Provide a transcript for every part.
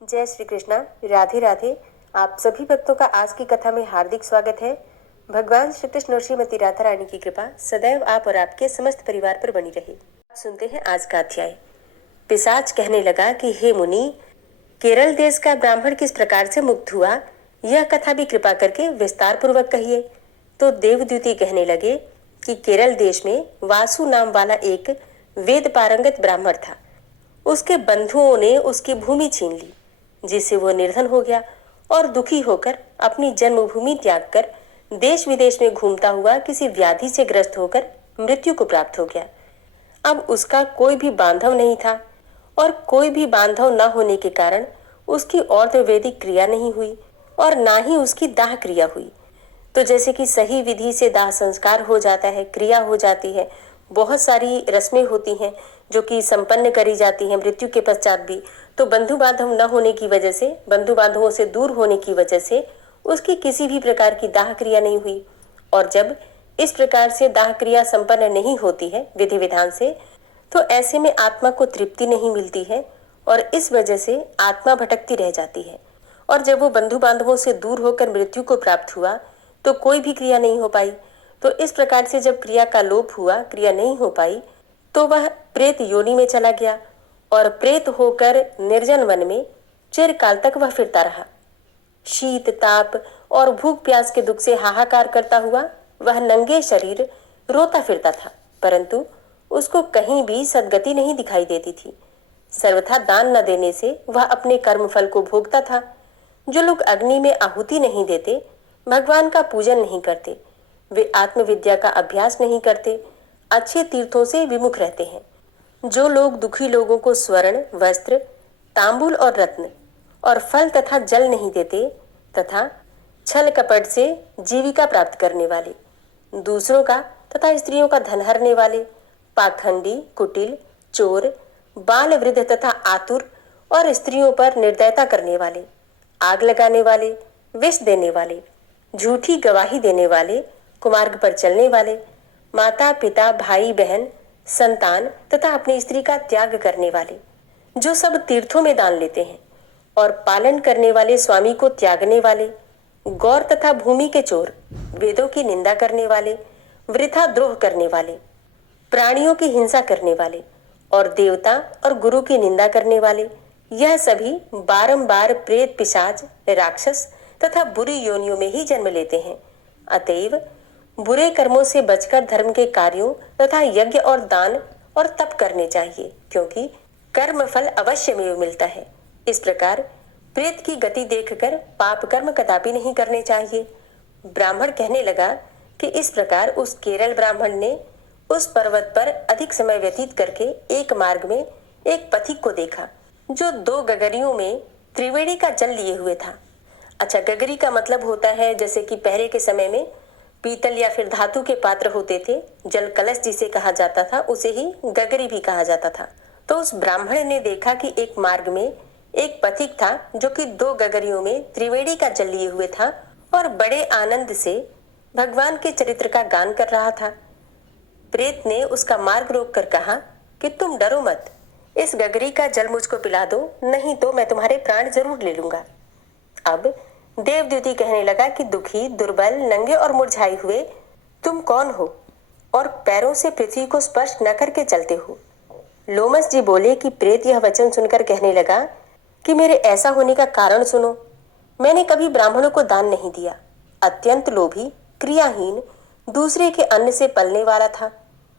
जय श्री कृष्णा। राधे राधे। आप सभी भक्तों का आज की कथा में हार्दिक स्वागत है। भगवान श्री कृष्ण और श्रीमती राधा रानी की कृपा सदैव आप और आपके समस्त परिवार पर बनी रहे। आप सुनते हैं आज का अध्याय। पिशाच कहने लगा कि हे मुनि, केरल देश का ब्राह्मण किस प्रकार से मुक्त हुआ, यह कथा भी कृपा करके विस्तार पूर्वक कहिए। तो देवद्युति कहने लगे कि केरल देश में वासु नाम वाला एक वेद पारंगत ब्राह्मण था। उसके बंधुओं ने उसकी भूमि छीन ली, जिससे वह निर्धन हो गया और दुखी होकर अपनी जन्मभूमि त्याग कर देश विदेश में घूमता हुआ किसी व्याधि से ग्रस्त होकर मृत्यु को प्राप्त हो गया। अब उसका कोई भी बांधव नहीं था और कोई भी बांधव न होने के कारण उसकी और्ध्ववैदिक क्रिया नहीं हुई और ना ही उसकी दाह क्रिया हुई। तो जैसे कि सही विधि से दाह संस्कार हो जाता है, क्रिया हो जाती है, बहुत सारी रस्में होती हैं जो कि संपन्न करी जाती हैं मृत्यु के पश्चात भी, तो बंधु बांधव न होने की वजह से, बंधु बांधवों से दूर होने की वजह से उसकी किसी भी प्रकार की दाह क्रिया नहीं हुई। और जब इस प्रकार से दाह क्रिया संपन्न नहीं होती है विधि विधान से, तो ऐसे में आत्मा को तृप्ति नहीं मिलती है और इस वजह से आत्मा भटकती रह जाती है। और जब वो बंधु बांधवों से दूर होकर मृत्यु को प्राप्त हुआ तो कोई भी क्रिया नहीं हो पाई। तो इस प्रकार से जब क्रिया का लोप हुआ, क्रिया नहीं हो पाई, तो वह प्रेत योनि में चला गया और प्रेत होकर निर्जन वन में चिरकाल तक वह फिरता रहा। शीत ताप और भूख प्यास के दुख से हाहाकार करता हुआ वह नंगे शरीर रोता फिरता था, परंतु उसको कहीं भी सद्गति नहीं दिखाई देती थी। सर्वथा दान न देने से वह अपने कर्म फल को भोगता था। जो लोग अग्नि में आहुति नहीं देते, भगवान का पूजन नहीं करते, वे आत्मविद्या का अभ्यास नहीं करते, अच्छे तीर्थों से विमुख रहते हैं। जो लोग दुखी लोगों को स्वर्ण, वस्त्र, तांबुल और रत्न और फल तथा जल नहीं देते तथा छल कपट से जीविका प्राप्त करने वाले, दूसरों का तथा स्त्रियों का धन हरने वाले, पाखंडी, कुटिल, चोर, बाल वृद्ध तथा आतुर और स्त्रियों पर निर्दयता करने वाले, आग लगाने वाले, विष देने वाले, झूठी गवाही देने वाले, कुमार्ग पर चलने वाले, माता पिता भाई बहन संतान तथा अपनी स्त्री का त्याग करने वाले, जो सब तीर्थों में दान लेते हैं और पालन करने वाले स्वामी को त्यागने वाले, गौर तथा भूमि के चोर, वेदों की निंदा करने वाले, वृथा द्रोह करने वाले, प्राणियों की हिंसा करने वाले और देवता और गुरु की निंदा करने वाले, यह सभी बारंबार प्रेत, पिशाच, राक्षस तथा बुरी योनियों में ही जन्म लेते हैं। अतएव बुरे कर्मों से बचकर धर्म के कार्यों तथा यज्ञ और दान और तप करने चाहिए, क्योंकि कर्म फल अवश्य में मिलता है। इस प्रकार प्रेत की गति देखकर पाप कर्म कदापि नहीं करने चाहिए। ब्राह्मण कहने लगा कि इस प्रकार उस केरल ब्राह्मण ने उस पर्वत पर अधिक समय व्यतीत करके एक मार्ग में एक पथिक को देखा जो 2 गगरियों में त्रिवेणी का जल लिए हुए था। अच्छा, गगरी का मतलब होता है जैसे कि पहले के समय में पीतल या फिर धातु के पात्र होते थे, जल कलश जिसे कहा जाता था उसे ही गगरी भी कहा जाता था। तो उस ब्राह्मण ने देखा कि एक मार्ग में एक पथिक था जो कि 2 गगरियों में त्रिवेणी का जल लिए हुए था और बड़े आनंद से भगवान के चरित्र का गान कर रहा था। प्रेत ने उसका मार्ग रोक कर कहा कि तुम डरो मत, इस गगरी का जल मुझको पिला दो, नहीं तो मैं तुम्हारे प्राण जरूर ले लूंगा। अब देवद्युति कहने लगा कि दुखी, दुर्बल, नंगे और मुरझाए हुए तुम कौन हो और पैरों से पृथ्वी को स्पर्श न करके चलते हो। लोमस जी बोले कि प्रेत यह वचन सुनकर कहने लगा कि मेरे ऐसा होने का कारण सुनो। मैंने कभी ब्राह्मणों को दान नहीं दिया, अत्यंत लोभी, क्रियाहीन, दूसरे के अन्न से पलने वाला था।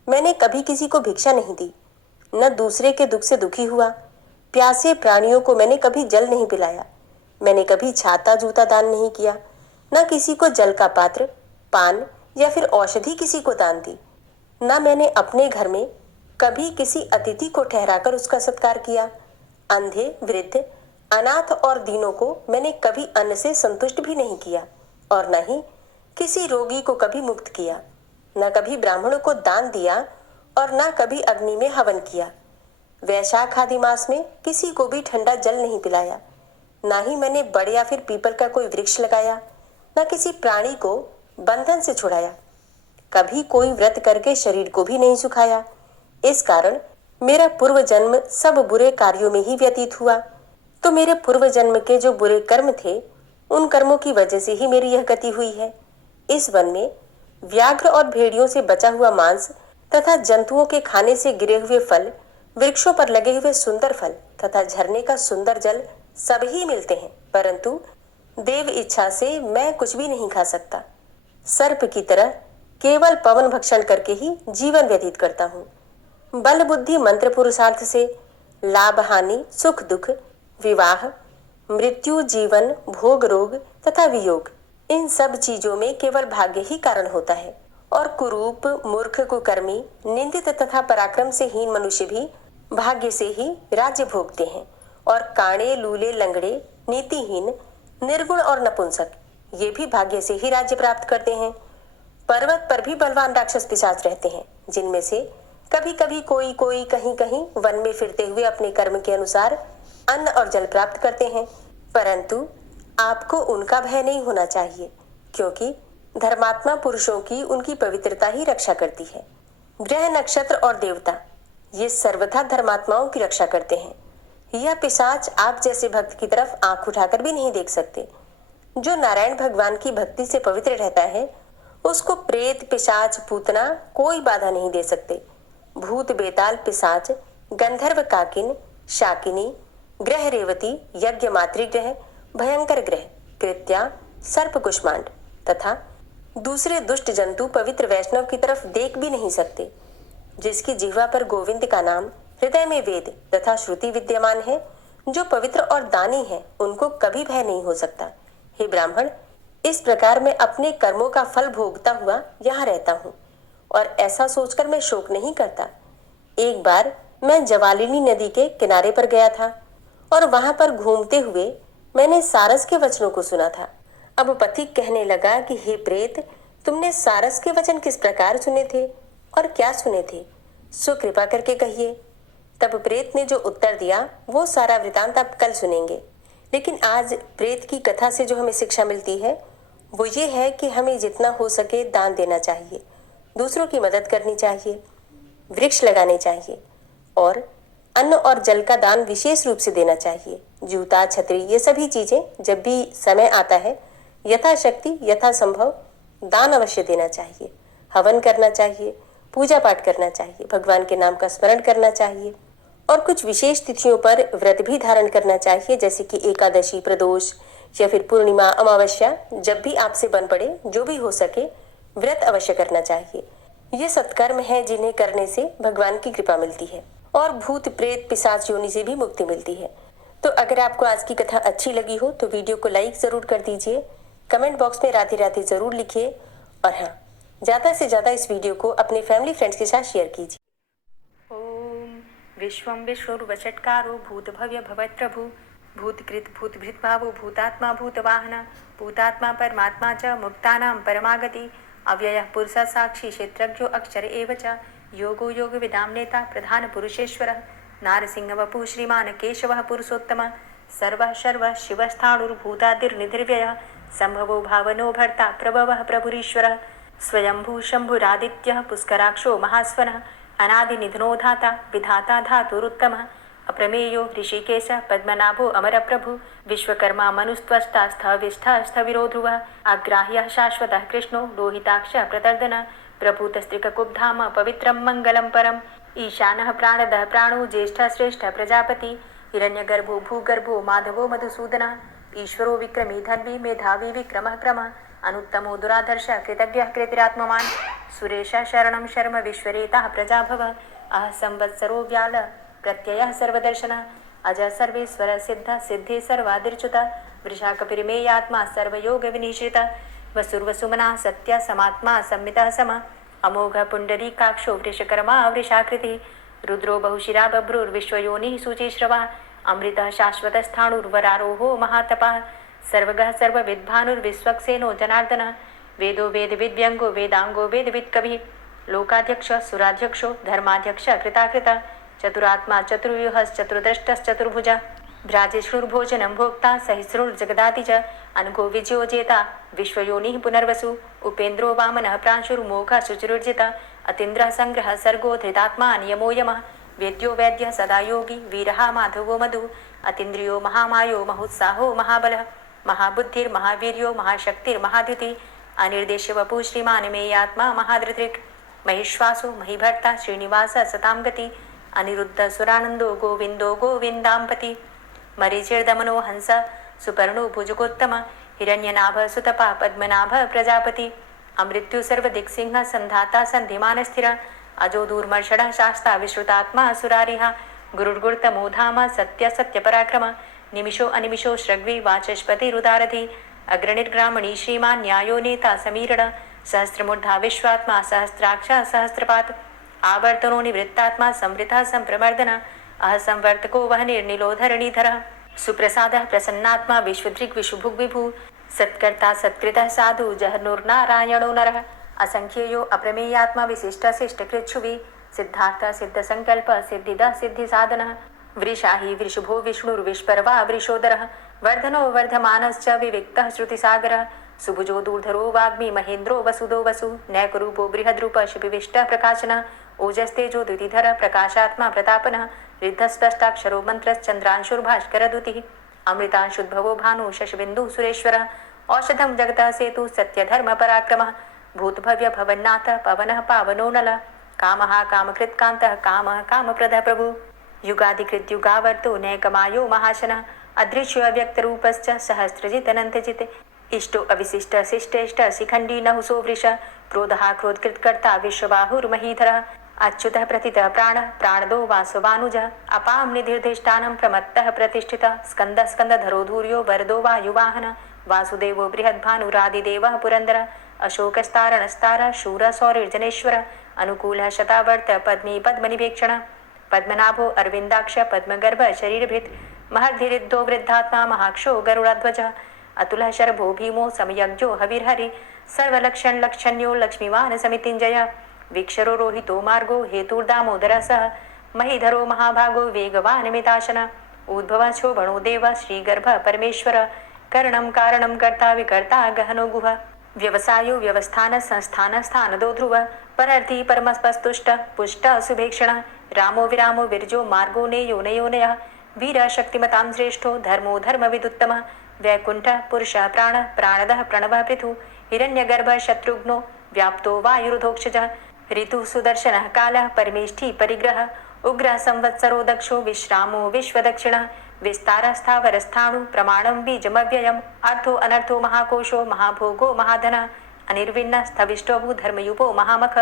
मैंने कभी किसी को भिक्षा नहीं दी, न दूसरे के दुख से दुखी हुआ। प्यासे प्राणियों को मैंने कभी जल नहीं पिलाया। मैंने कभी छाता जूता दान नहीं किया, न किसी को जल का पात्र, पान या फिर औषधि किसी को दान दी। न मैंने अपने घर में कभी किसी अतिथि को ठहराकर उसका सत्कार किया। अंधे, वृद्ध, अनाथ और दीनों को मैंने कभी अन्न से संतुष्ट भी नहीं किया और न ही किसी रोगी को कभी मुक्त किया। न कभी ब्राह्मणों को दान दिया और न कभी अग्नि में हवन किया। वैशाख आदि मास में किसी को भी ठंडा जल नहीं पिलाया। ना ही मैंने बड़ या फिर पीपल का कोई वृक्ष लगाया, न किसी प्राणी को बंधन से छुड़ाया। कभी कोई व्रत करके शरीर को भी नहीं सुखाया। इस कारण मेरा पूर्व जन्म सब बुरे कार्यों में ही व्यतीत हुआ। तो मेरे पूर्व जन्म के जो बुरे कर्म थे, उन कर्मों की वजह से ही मेरी यह गति हुई है। इस वन में व्याघ्र और भेड़ियों से बचा हुआ मांस तथा जंतुओं के खाने से गिरे हुए फल, वृक्षों पर लगे हुए सुंदर फल तथा झरने का सुंदर जल सब ही मिलते हैं, परंतु देव इच्छा से मैं कुछ भी नहीं खा सकता। सर्प की तरह केवल पवन भक्षण करके ही जीवन व्यतीत करता हूँ। बल बुद्धि मंत्र पुरुषार्थ से लाभ हानि सुख दुख विवाह मृत्यु जीवन भोग रोग तथा वियोग, इन सब चीजों में केवल भाग्य ही कारण होता है। और कुरूप मूर्ख कुकर्मी निंदित तथा पराक्रम से हीन मनुष्य भी भाग्य से ही राज्य भोगते हैं। और काणे लूले लंगड़े नीतिहीन निर्गुण और नपुंसक ये भी भाग्य से ही राज्य प्राप्त करते हैं। पर्वत पर भी बलवान राक्षस पिशाच रहते हैं, जिनमें से कभी कभी कोई कोई कहीं कहीं वन में फिरते हुए अपने कर्म के अनुसार अन्न और जल प्राप्त करते हैं, परंतु आपको उनका भय नहीं होना चाहिए, क्योंकि धर्मात्मा पुरुषों की उनकी पवित्रता ही रक्षा करती है। ग्रह नक्षत्र और देवता ये सर्वथा धर्मात्माओं की रक्षा करते हैं। यह पिशाच आप जैसे भक्त की तरफ आंख उठाकर भी नहीं देख सकते। जो नारायण भगवान की भक्ति से पवित्र रहता है, उसको प्रेत पिशाच पूतना कोई बाधा नहीं दे सकते। भूत बेताल पिशाच गंधर्व काकिन शाकिनी ग्रह रेवती यज्ञ मातृग्रह भयंकर ग्रह कृत्या सर्प कुष्मांड तथा दूसरे दुष्ट जंतु पवित्र वैष्णव की तरफ देख भी नहीं सकते। जिसकी जिह्वा पर गोविंद का नाम, हृदय में वेद तथा श्रुति विद्यमान है, जो पवित्र और दानी है, उनको कभी भय नहीं हो सकता। हे ब्राह्मण, इस प्रकार मैं अपने कर्मों का फल भोगता हुआ यहाँ रहता हूँ और ऐसा सोचकर मैं शोक नहीं करता। एक बार मैं जवालिनी नदी के किनारे पर गया था और वहां पर घूमते हुए मैंने सारस के वचनों को सुना था। अब पथिक कहने लगा कि हे प्रेत, तुमने सारस के वचन किस प्रकार सुने थे और क्या सुने थे, सो कृपा करके कहिए। तब प्रेत ने जो उत्तर दिया वो सारा वृतांत आप कल सुनेंगे, लेकिन आज प्रेत की कथा से जो हमें शिक्षा मिलती है वो ये है कि हमें जितना हो सके दान देना चाहिए, दूसरों की मदद करनी चाहिए, वृक्ष लगाने चाहिए और अन्न और जल का दान विशेष रूप से देना चाहिए। जूता छतरी ये सभी चीजें जब भी समय आता है यथाशक्ति यथासंभव दान अवश्य देना चाहिए। हवन करना चाहिए, पूजा पाठ करना चाहिए, भगवान के नाम का स्मरण करना चाहिए और कुछ विशेष तिथियों पर व्रत भी धारण करना चाहिए, जैसे कि एकादशी, प्रदोष या फिर पूर्णिमा, अमावस्या। जब भी आपसे बन पड़े, जो भी हो सके, व्रत अवश्य करना चाहिए। ये सत्कर्म है जिन्हें करने से भगवान की कृपा मिलती है और भूत प्रेत पिशाच योनि से भी मुक्ति मिलती है। तो अगर आपको आज की कथा अच्छी लगी हो तो वीडियो को लाइक जरूर कर दीजिए, कमेंट बॉक्स में राधे राधे जरूर लिखिए और हाँ, ज्यादा से ज्यादा इस वीडियो को अपने फैमिली फ्रेंड्स के साथ शेयर कीजिए। ओम विश्वं विष्णुर्वषट्कारो भूतभव्य भवत्प्रभु भूतकृत भूतभृद्भावो भूतात्मा भूतवाहन भूतात्मा परमात्मा च मुक्तानां परमागति अव्ययः पुरुषः साक्षी क्षेत्रज्ञो अक्षर एव च योगो योग विदां नेता प्रधान पुरुषेश्वरः नारसिंह वपुः श्रीमान् केशवः पुरुषोत्तमः सर्वः शर्वः शिवस्थाणुर्भूतादिर्निधिर्व्ययः संभवो भावनो भर्ता प्रभवः प्रभुरीश्वरः स्वयंभू शंभुरादित्यः पुष्कराक्षो महास्वनः अनादिनिधनो धाता विधाता धातुरुत्तमः अप्रमेयो ऋषिकेशः पद्मनाभो अमरप्रभु विश्वकर्मा मनुस्त्वष्टा स्थविष्ठः स्थविरो ध्रुवः अग्राह्यः शाश्वतः कृष्णो लोहिताक्षः प्रतर्दनः प्रभूतस्त्रिककुब्धाम पवित्रं मङ्गलं परम् ईशानः प्राणदः प्राणो ज्येष्ठः श्रेष्ठः प्रजापति हिरण्यगर्भो भूगर्भो माधवो मधुसूदनः ईश्वरो विक्रमी धन्वी मेधावी विक्रमः क्रमः अनुत्तमो दुराधर्षः कृतज्ञः कृतिरात्मवान् सुरेशः शरणं शर्म विश्वरेताः प्रजाभवः अह संवत्सरो व्याल प्रत्ययः सर्वदर्शनः अजः सर्वेश्वर सिद्धः सिद्धे सर्वादिर्च्युतः वृषाकपिर्मेयात्मा सर्वयोगविनिश्रितः वसुर्वसुमनः सत्य समात्मा संमितः समः अमोघ पुण्डरीकाक्षो वृषकर्मा वृषाकृतिः रुद्रो बहुशिरा बभ्रुर्विश्वयोनिः शुचिश्रवः अमृतः शाश्वतस्थाणुर्वरारोहो महातपः सर्वगः सर्वविद्भानुर्विश्वक्सेनो जनार्दनः वेदो वेदविद्व्यङ्गो वेदाङ्गो वेदवित्कविः लोकाध्यक्षः सुराध्यक्षो धर्माध्यक्षः कृताकृतः चतुरात्मा चतुर्व्यूहश्चतुर्द्रष्टश्चतुर्भुजः भ्राजिष्णुर्भोजनं भोक्ता सहिष्णुर्जगदाति च अनघो विजयो जेता विश्वयोनिः पुनर्वसु उपेन्द्रो वामनः प्रांशुर्मोघः शुचिरुर्जितः अतीन्द्रः संग्रहः सर्गो धृतात्मा नियमो यमः वेद्यो वैद्यः सदा योगी वीरः माधवो मधु अतीन्द्रियो महामायो महोत्साहो महाबलः महाबुद्धिर्महावीर्यो महाशक्तिर्महाद्युति अनिर्देश वपु श्रीमान मेयात्मा महाधृतिर् महिश्वासो महिभर्ता श्रीनिवास सतां गति अनिरुद्ध सुरानंदो गोविंदो गोविंदांपति मरीचिर्दमनो हंस सुपर्णो भुजगोत्तम हिरण्यनाभ सुतपा पद्मनाभ प्रजापति अमृत्यु सर्वदिक्सिंह संधाता संधिमान स्थिर अजो दूर्मर्षण शास्ता विश्रुतात्मा सुरारिहा गुरुर्गुर्तमो धाम सत्य सत्य पराक्रम निमिषो अनिमिषो श्रग्वी वाचस्पति रुदारधि अग्रणिर्ग्रामणी श्रीमान न्यायो नेता समीरण सहस्रमूर्धा विश्वात्मा सहस्राक्ष सहस्रपात आवर्तनो निवृत्तात्मा संवृता संप्रमर्दन अहसंवर्तको वह निर्निलोधरणीधर सुप्रसाद प्रसन्नात्मा विश्वदृक् विशुभुग् विभु सत्कर्ता सत्कृतः साधु जहनुर्नारायणो नरः असंख्येयो अप्रमेयात्मा विशिष्ट शिष्टकृच्छुवि सिद्धार्थ सिद्ध संकल्प सिद्धिद सिद्धि साधनः वृषाहि वृषभो विष्णुर्विष्पर्वा वृषोदरः वर्धनो वर्धमानश्च विविक्तः श्रुतिसागरः सुभुजो दूर्धरो वाग्मी महेन्द्रो वसुदो वसु नैकरूपो बृहद्रूप शिपिविष्टः प्रकाशनः ओजस्तेजो द्युतिधर प्रकाशात्मा प्रतापनः रिद्धस्पष्टाक्षरो मन्त्रश्चन्द्रांशुर्भास्करद्युतिः अमृतांशुद्भवो भानु शशबिन्दुः सुरेश्वरः औषधं जगतः सेतु सत्यधर्म पराक्रमः भूतभव्य भवन्नाथ पवनः पावनो नलः कामः कामकृत्कान्तः कामः कामप्रदः प्रभु युगाधिकृत युगावर्तो नैकमायो महाशनः अदृश्यो अव्यक्तरूपश्च सहस्रजित् अनन्तजित् इष्टो अविशिष्ट शिष्टेष्ट शिखण्डी नहुसो वृष क्रोधः क्रोधकृत्कर्ता विश्वबाहुर्महीधरः अच्युतः प्रतितः प्राणः प्राणदो वासवानुजः अपां निधिर्धिष्ठानं प्रमत्तः प्रतिष्ठितः स्कन्दः स्कन्दधरो धूर्यो वरदो वायुवाहनः वासुदेवो बृहद्भानुरादिदेवः पुरन्दरः अशोकस्तारणस्तारः शूरः सौरिर्जनेश्वरः अनुकूलः शतावर्त पद्मी पद्मनिभेक्षणः पद्मनाभो अरविन्दाक्ष पद्मगर्भ शरीरभृत् महर्धिरिद्धो वृद्धात्मा महाक्षो गरुडध्वजः अतुलः शरभो भीमो समयज्ञो हविर्हरि सर्वलक्षणलक्षण्यो लक्ष्मीवान् समितिञ्जयः वीक्षरो रोहितो मार्गो हेतुर्दामोदरः सः महीधरो महाभागो वेगवान् मिताशनः उद्भवः शोभणो देवः श्रीगर्भः परमेश्वरः करणं कारणं कर्ता विकर्ता गहनो गुहः व्यवसायो व्यवस्थान संस्थान स्थानदो ध्रुवः परर्थी परमस्पस्तुष्टः पुष्टः सुभेक्षणः रामो विरामो विरजो मार्गो नेयो नयोनयः वीरः शक्तिमतां श्रेष्ठो धर्मो धर्मविदुत्तमः वैकुण्ठः पुरुषः प्राणः प्राणदः प्रणवः पृथु हिरण्यगर्भः शत्रुघ्नो व्याप्तो वायुरुधोक्षजः ऋतुः सुदर्शनः कालः परमेष्ठी परिग्रहः उग्रः संवत्सरो दक्षो विश्रामो विश्वदक्षिणः विस्तारस्थावरस्थाणु प्रमाणं बीजमव्ययम् अर्थो अनर्थो महाकोशो महाभोगो महाधनः अनिर्विण्णः स्थविष्टोभू धर्मयुपो महामख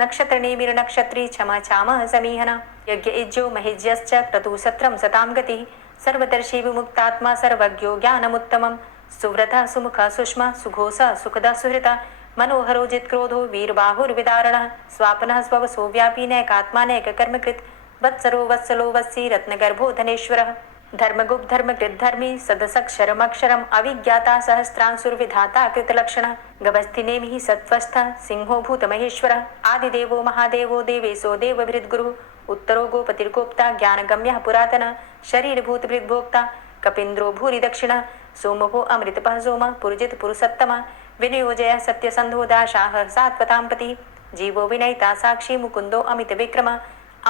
नक्षत्रनेमिर्नक्षत्री क्षमा चामः समीहनः यज्ञ इज्यो महिज्यश्च क्रतुसत्रं सतां गतिः सर्वदर्शी विमुक्तात्मा सर्वज्ञो ज्ञानमुत्तमं सुव्रतः सुमुखः सुष्मा सुघोषः सुखदः सुहृतः मनोहरो जित्क्रोधो वीरबाहुर्विदारणः स्वापनः स्ववसो व्यापी नैकात्मा नैककर्मकृत् वत्सरो वत्सलो वत्सी रत्नगर्भो धनेश्वरः धर्मगुप्त धर्मकृत धर्मी सदसक्षरमक्षरम् अविज्ञाता सहस्रांशुर्विधाता कृतलक्षणः गभस्तिनेमिः सत्त्वस्थः सिंहो भूतमहेश्वरः आदिदेवो महादेवो देवेशो देवभृद्गुरुः उत्तरो गोपतिर्गोप्ता ज्ञानगम्यः पुरातनः शरीरभूतभृद्भोक्ता कपीन्द्रो भूरि दक्षिणः सोमो अमृतपः सोमः पुरुजित पुरुषोत्तमः विनियोजयः सत्यसन्धो दाशाः सात्वतां जीवो विनयिता साक्षी मुकुन्दो अमितविक्रमः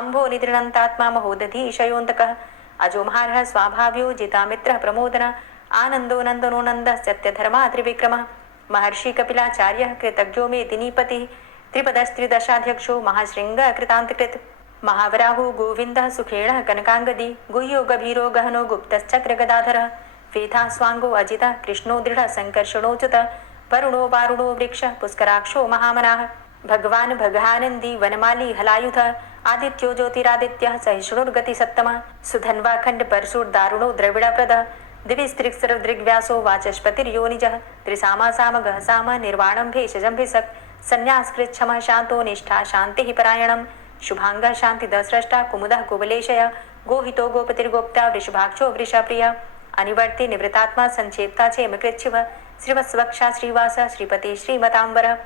अम्भो निधृणन्तात्मा महोदधीशयोऽन्तकः अजोमहारः स्वाभाव्यो जितामित्रः प्रमोदनः आनन्दो नन्दनो नन्दः सत्यधर्मा त्रिविक्रमः महर्षि कपिलाचार्यः कृतज्ञो मेदिनीपतिः त्रिपदस्त्रिदशाध्यक्षो महाशृङ्गः कृतान्तकृत् महावराहो गोविन्दः सुखेणः कनकाङ्गदी गुह्यो गभीरो गहनो गुप्तश्चक्रगदाधरः वेधा स्वाङ्गो अजितः कृष्णो दृढः सङ्कर्षणोच्युतः वरुणो वारुणो वृक्षः पुष्कराक्षो महामनाः भगवान् भगानन्दी वनमाली हलायुधः आदित्यो ज्योतिरादित्यः सहिष्णुर्गतिसत्तमः सुधन्वा खण्डपरशुर्दारुणो द्रविडप्रदः दिविस्त्रिक्सरदृग्व्यासो वाचस्पतिर्योनिजः त्रिसामा सामगः साम निर्वाणं भेषजं भिषक् संन्यासकृच्छमः शान्तो निष्ठा शान्तिः परायणं शुभाङ्गः शान्तिदस्रष्टा कुमुदः कुवलेशयः गोहितो गोपतिर्गोप्ता वृषभाक्षो वृषप्रियः अनिवर्ति निवृतात्मा संक्षेप्ता क्षेमकृच्छिवः श्रीवत्सवक्षा श्रीवास श्रीपति श्रीमताम्बरः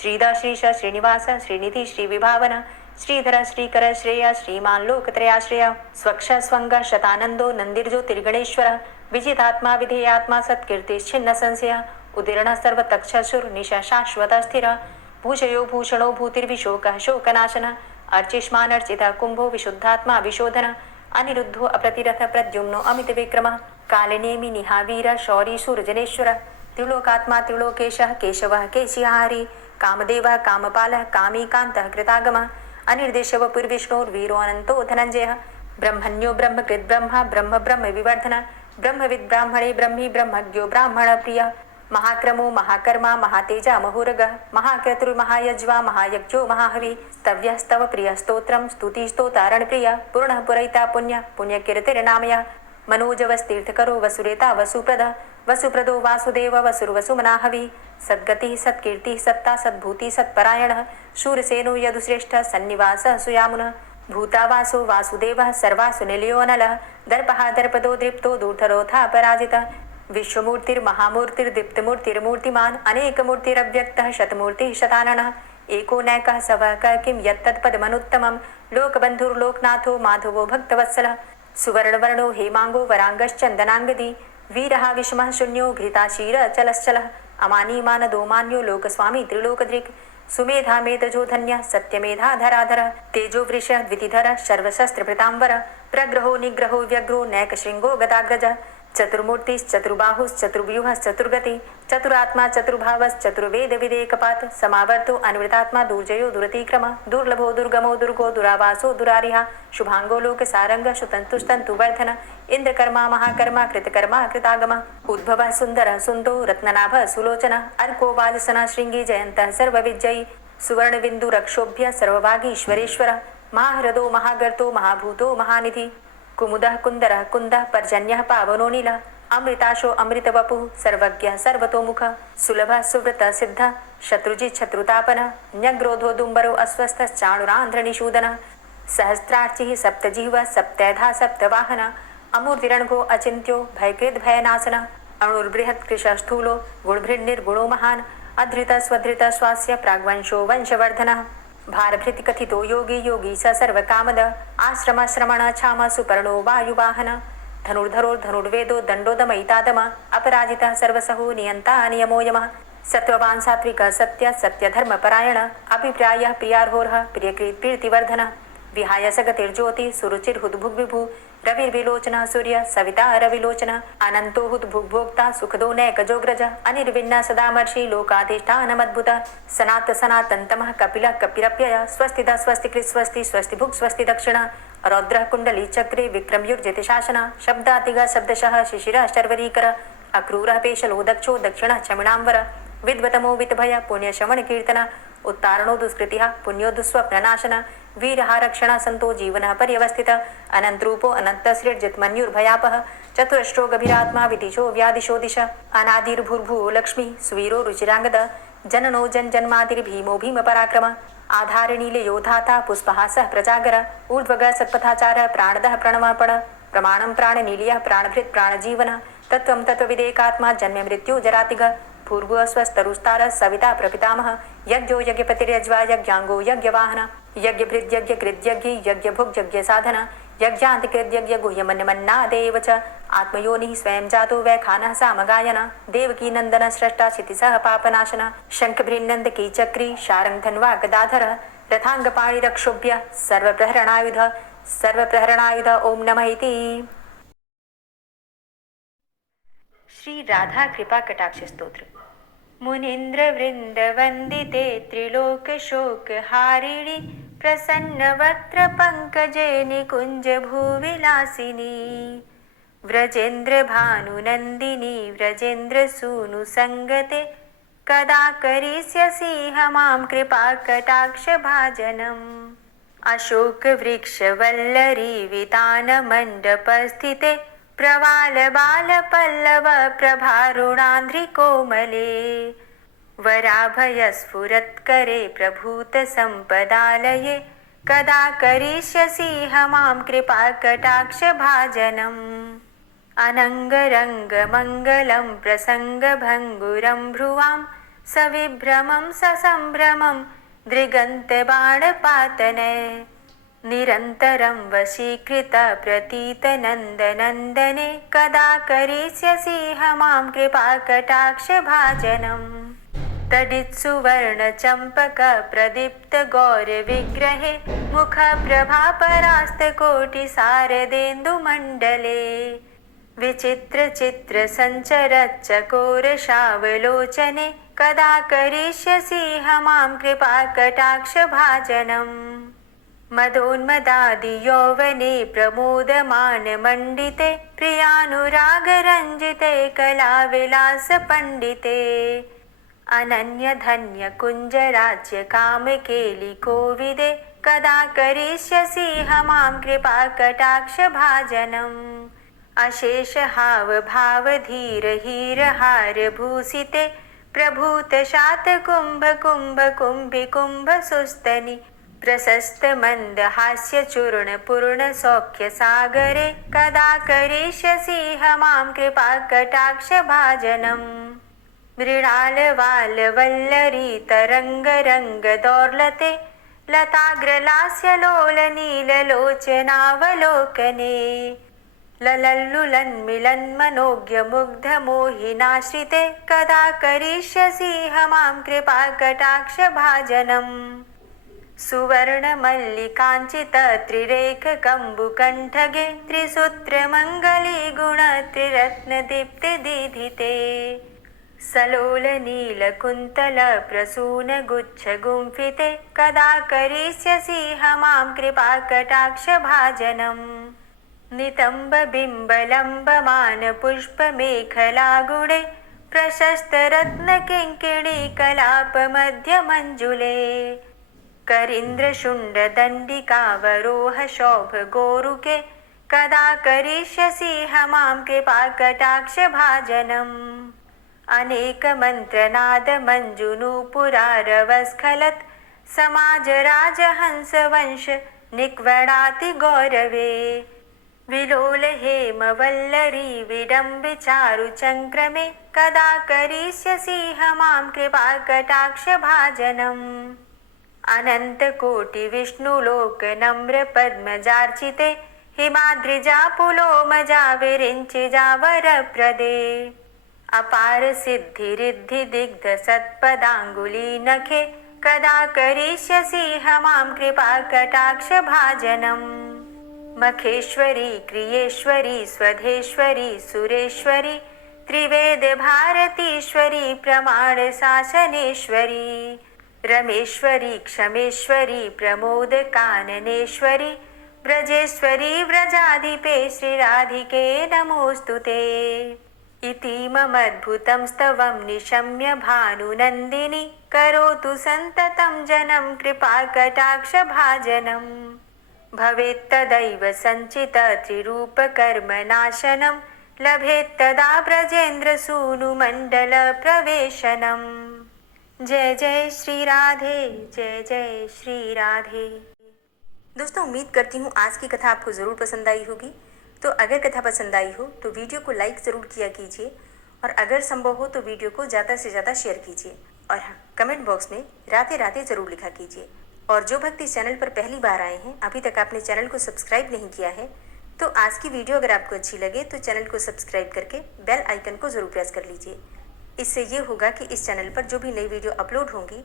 श्रीदा श्रीश श्रीनिवास श्रीनिधि श्रीविभावन श्रीधर श्रीकर श्रेय श्रीमान लोकत्रयाश्रय स्वक्ष स्वंग शतानंदो नंदिर्ज्योतिर्गणेश्वर विजितात्मा विधेयात्मा सत्कीर्तिश्छिन्न संशय उदीर्ण सर्वतक्षसुर निशा शाश्वत स्थिर भूषयो भूषणो भूतिर्विशोकः शोकनाशन अर्चिष्मानर्चितः कुंभो विशुद्धात्मा विशोधन अनिरुद्धो अप्रतिरथ प्रद्युम्नो अमितविक्रमः कालनेमि निहावीर शौरी शूरजनेश्वर त्रिलोकात्मा त्रिलोकेशः केशवः केशिहारी कामदेवः कामपालः कामीकान्तः कृतागमः अनिर्देशव पुर्विष्णोर्वीरो अनन्तो धनञ्जयः ब्रह्मण्यो ब्रह्मकृत् ब्रह्मा ब्रह्म ब्रह्म विवर्धन ब्रह्मविद् ब्राह्मणे ब्रह्मी ब्रह्मज्ञो ब्राह्मण प्रिय महाक्रमो महाकर्मा महातेजा महोरगः महाक्रतुर्महायज्वा महायज्ञो महाहवि स्तव्यस्तव प्रिय स्तोत्रं स्तुतिस्तोतारणप्रिय पूर्णः पुरैता पुण्य पुण्यकीर्तिर्नामयः मनोजवस्तीर्थकरो वसुरेता वसुप्रदः वसुप्रदो वासुदेव वसुर्वसुमनाहवि सद्गतिः सत्कीर्तिः सत्ता सद्भूतिः सत्परायणः शूरसेनो यदुश्रेष्ठः सन्निवासः सुयामुनः भूतावासो वासुदेवः सर्वासु निलयो नलः दर्पः दर्पदो दृप्तो दूर्धरोधा पराजितः विश्वमूर्तिर्महामूर्तिर्दीप्तमूर्तिर्मूर्तिमान् अनेकमूर्तिरव्यक्तः शतमूर्तिः शताननः एको नैकः सवः क किं यत्तत्पदमनुत्तमं लोकबन्धुर्लोकनाथो माधवो भक्तवत्सलः सुवर्णवर्णो हेमाङ्गो वराङ्गश्चन्दनाङ्गदी वीरः विषमः शून्यो घृताशीरचलश्चलः अमानीमानदो मान्यो लोकस्वामी त्रिलोकदृक् सुमेधा मेधजो धन्यः सत्यमेधा धराधरः तेजो वृषः द्वितिधरः सर्वशस्त्रभृताम्बरः प्रग्रहो निग्रहो व्यग्रो नैकशृङ्गो गदाग्रजः चतुर्मूर्तिश्चतुर्बाहुश्चतुर्व्यूहश्चतुर्गति चतुरात्मा चतुर्भावश्चतुर्वेद विदेकपात समावर्तो अन्वृतात्मा दुर्जयो दुरतिक्रम दुर्लभो दुर्गमो दुर्गो दुरावासो दुरारिहा शुभांगो लोक सारंग सुतंतुस्तंतुवर्धन इंद्रकर्मा महाकर्मा कृतकर्मा कृतागम उद्भव सुंदर सुंदो रत्ननाभ सुलोचन अर्को वाजसन श्रृंगी जयंत सर्वविजयी सुवर्ण बिंदु रक्षोभ्य सर्वभागीश्वरेश्वर महाहृदो महागर्तो महाभूतो महानिधि कुमुदः कुंदरः कुंदः पर्जन्यः पावनो नीलः अमृताशो अमृतवपुः सर्वज्ञः सर्वतोमुखः सुलभः सुव्रतः सिद्धः शत्रुजित् शत्रुतापनः न्यग्रोधो दुम्बरो अस्वस्थश्चाणुरान्ध्रनिषूदनः सहस्रार्चिः सप्तजिह्वः सप्तैधा सप्तवाहनः अमूर्तिरणघो अचिन्त्यो भयकृद् भयनाशनः अणुर्बृहत् कृशस्थूलो गुणभृन्निर्गुणो महान् अधृतः स्वधृतः स्वास्य प्राग्वंशो वंशवर्धनः भारभृति कथितो योगी योगी स सर्वकामद आश्रम श्रमण छाम सुपर्णो वायुवाहन धनुर्धरो धनुर्वेदो दंडोदमयितादम अपराजितः सर्वसहो नियंता नियमो यमः सत्ववान् सात्विकः सत्य सत्यधर्मपरायण अभिप्रायः प्रियार्होर्ह प्रियकृत् प्रीतिवर्धनः विहाय सगतिर्ज्योति सुरुचिर्हुद्भुग्विभु रविर्विलोचनः सूर्य सविता रविलोचनः अनंतो हुद्भुग्भोक्ता सुखदो नैकजोग्रज अनिर्विण्ण सदामर्षि लोकाधिष्ठानमद्भुत सनात सनातन्तमः कपिलः कपिरप्यय स्वस्तिदा स्वस्तिकृत् स्वस्ति स्वस्तिभुक् स्वस्ति दक्षिण रौद्रः कुण्डली चक्रे विक्रमयुर्जित शासन शब्दातिगः शब्दशः शिशिरः शर्वरीकर अक्रूरः पेशलो दक्षो दक्षिणः चमिणाम्बर विद्वतमो वितभय पुण्यशमन कीर्तन उत्तारणो दुष्कृतिः पुण्यो दुःस्वप्ननाशन वीरः रक्षण संतो जीवनः पर्यवस्थितः अनन्तरूपो अनन्तसृर्जितमन्युर्भयापः चतुरश्रो गभीरात्मा विदिशो व्यादिशो दिश अनादिर्भूर्भुवो लक्ष्मी सुवीरो रुचिरांगद जननो जन्मादिर्भीमो भीमपराक्रम आधारनीलयोधाता पुष्पहासः प्रजागर ऊर्ध्वगः सत्पथाचारः प्राणदः प्रणवपण प्रमाणं प्राणनीलयः प्राणभृत् प्राणजीवन तत्त्वं तत्त्वविदेकात्मा जन्म मृत्यु जरातिगः पूर्व स्वस्तरुस्तार सविता प्रपितामह यज्ञो यज्ञपतिर्यज्वा यज्ञांगो यज्ञवाहन यज्ञभृद् यज्ञकृद्यज्ञ यज्ञभुक् यज्ञसाधन यज्ञान्तिकृद्यज्ञ गुह्यमन्यमन्नादेव च आत्मयोनिः स्वयं जातो वैखानः सामगायन देवकी नंदन स्रष्टा क्षितिसः पापनाशन शंखभृन्नन्दकी चक्री शारङ्गधन्वा गदाधर रथाङ्गपाणिरक्षोभ्य सर्वप्रहरणायुध ओम नमः इति। श्री राधा कृपा कटाक्ष स्तोत्र। मुनीन्द्र वृंद वंदिते त्रिलोक शोक हारिणी प्रसन्न वक्त्र पंकजे निकुंज भूविलासिनी व्रजेन्द्र भानुनंदिनी व्रजेन्द्र सूनु संगते कदा करिष्यसि मां कृपा कटाक्ष भाजनम् अशोक वृक्ष वल्लरी वितान मंडप स्थिते प्रवाल बाल पल्लव प्रभारुणांध्रि कोमले वराभय स्फुरत्करे प्रभूत संपदालये कदा करिष्यसि मां कृपा कटाक्ष भाजनम् अनंगरंग मंगलं प्रसंग भंगुरं भ्रुवां सविभ्रमं ससंभ्रमं दृगन्त बाणपातने निरन्तरं वशीकृत प्रतीत नन्दनन्दने कदा करिष्यसि मां कृपा कटाक्ष भाजनम् तडित्सुवर्णचम्पकप्रदीप्तगौरविग्रहे मुखप्रभापरास्तकोटिसारदेन्दुमण्डले विचित्रचित्रसञ्चरच्चकोरशावलोचने कदा करिष्यसि मां कृपाकटाक्षभाजनम् मदोन्मदादियौवने प्रमोदमानमण्डिते प्रियानुरागरञ्जिते कलाविलासपण्डिते अनन्यधन्यकुञ्जराज्यकामकेलिकोविदे कदा करिष्यसि मां कृपाकटाक्षभाजनम् अशेषहावभावधीरहीरहारभूषिते प्रभूतशातकुम्भकुम्भकुम्भिकुम्भसुस्तनि प्रशस्तमन्दहास्यचूर्णपूर्णसौख्यसागरे कदा करिष्यसि मां कृपाकटाक्षभाजनम् मृणालवालवल्लरीतरङ्गरङ्गदौर्लते लताग्रलास्यलोलनीललोचनावलोकने ललल्लुलन्मिलन्मनोज्ञमुग्धमोहिनाश्रिते कदा करिष्यसि मां कृपाकटाक्षभाजनम् सुवर्णमल्लिकाञ्चितत्रिरेखकम्बुकण्ठगे त्रिसूत्रमङ्गलीगुणत्रिरत्नदीप्तिदीधिते सलोलनीलकुन्तलप्रसूनगुच्छगुम्फिते कदा करिष्यसि मां कृपाकटाक्षभाजनम् नितम्बबिम्बलम्बमानपुष्पमेखलागुणे प्रशस्तरत्नकिङ्किणीकलापमध्यमञ्जुले करीन्द्रशुण्डदण्डिकावरोहशोभगोरुके कदा करिष्यसि मां कृपाकटाक्षभाजनम् अनेकमन्त्रनादमञ्जुनूपुरारवस्खलत् समाजराजहंसवंश निक्वणाति गौरवे विलोलहेमवल्लरी विडम्बिचारुचङ्क्रमे कदा करिष्यसि मां कृपाकटाक्षभाजनम् अनन्तकोटिविष्णुलोकनम्रपद्मजार्चिते हिमाद्रिजापुलोमजा विरिञ्चिजावरप्रदे अपारसिद्धिरिद्धिदिग्धसत्पदाङ्गुलीनखे कदा करिष्यसि मां कृपाकटाक्षभाजनम् मखेश्वरी क्रियेश्वरी स्वधेश्वरी सुरेश्वरी त्रिवेदभारतीश्वरी प्रमाणशासनेश्वरी रमेश्वरी क्षमेश्वरी प्रमोदकाननेश्वरी व्रजेश्वरी व्रजाधिपे श्रीराधिके नमोऽस्तु ते इतीममद्भुतं स्तवं निशम्य भानुनन्दिनी करोतु सन्ततं जनं कृपाकटाक्षभाजनम् भवेत्तदैव सञ्चितत्रिरूपकर्मनाशनं लभेत्तदा ब्रजेन्द्रसूनुमण्डलप्रवेशनम् जय जय श्री राधे, जय जय श्री राधे। दोस्तों, उम्मीद करती हूँ आज की कथा आपको ज़रूर पसंद आई होगी। तो अगर कथा पसंद आई हो तो वीडियो को लाइक ज़रूर किया कीजिए और अगर संभव हो तो वीडियो को ज़्यादा से ज़्यादा शेयर कीजिए और हाँ, कमेंट बॉक्स में राधे राधे ज़रूर लिखा कीजिए। और जो भक्त इस चैनल पर पहली बार आए हैं, अभी तक आपने चैनल को सब्सक्राइब नहीं किया है, तो आज की वीडियो अगर आपको अच्छी लगे तो चैनल को सब्सक्राइब करके बेल आइकन को ज़रूर प्रेस कर लीजिए। इससे ये होगा कि इस चैनल पर जो भी नई वीडियो अपलोड होंगी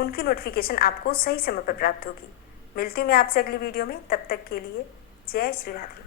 उनकी नोटिफिकेशन आपको सही समय पर प्राप्त होगी। मिलती हूँ मैं आपसे अगली वीडियो में, तब तक के लिए जय श्री राधे।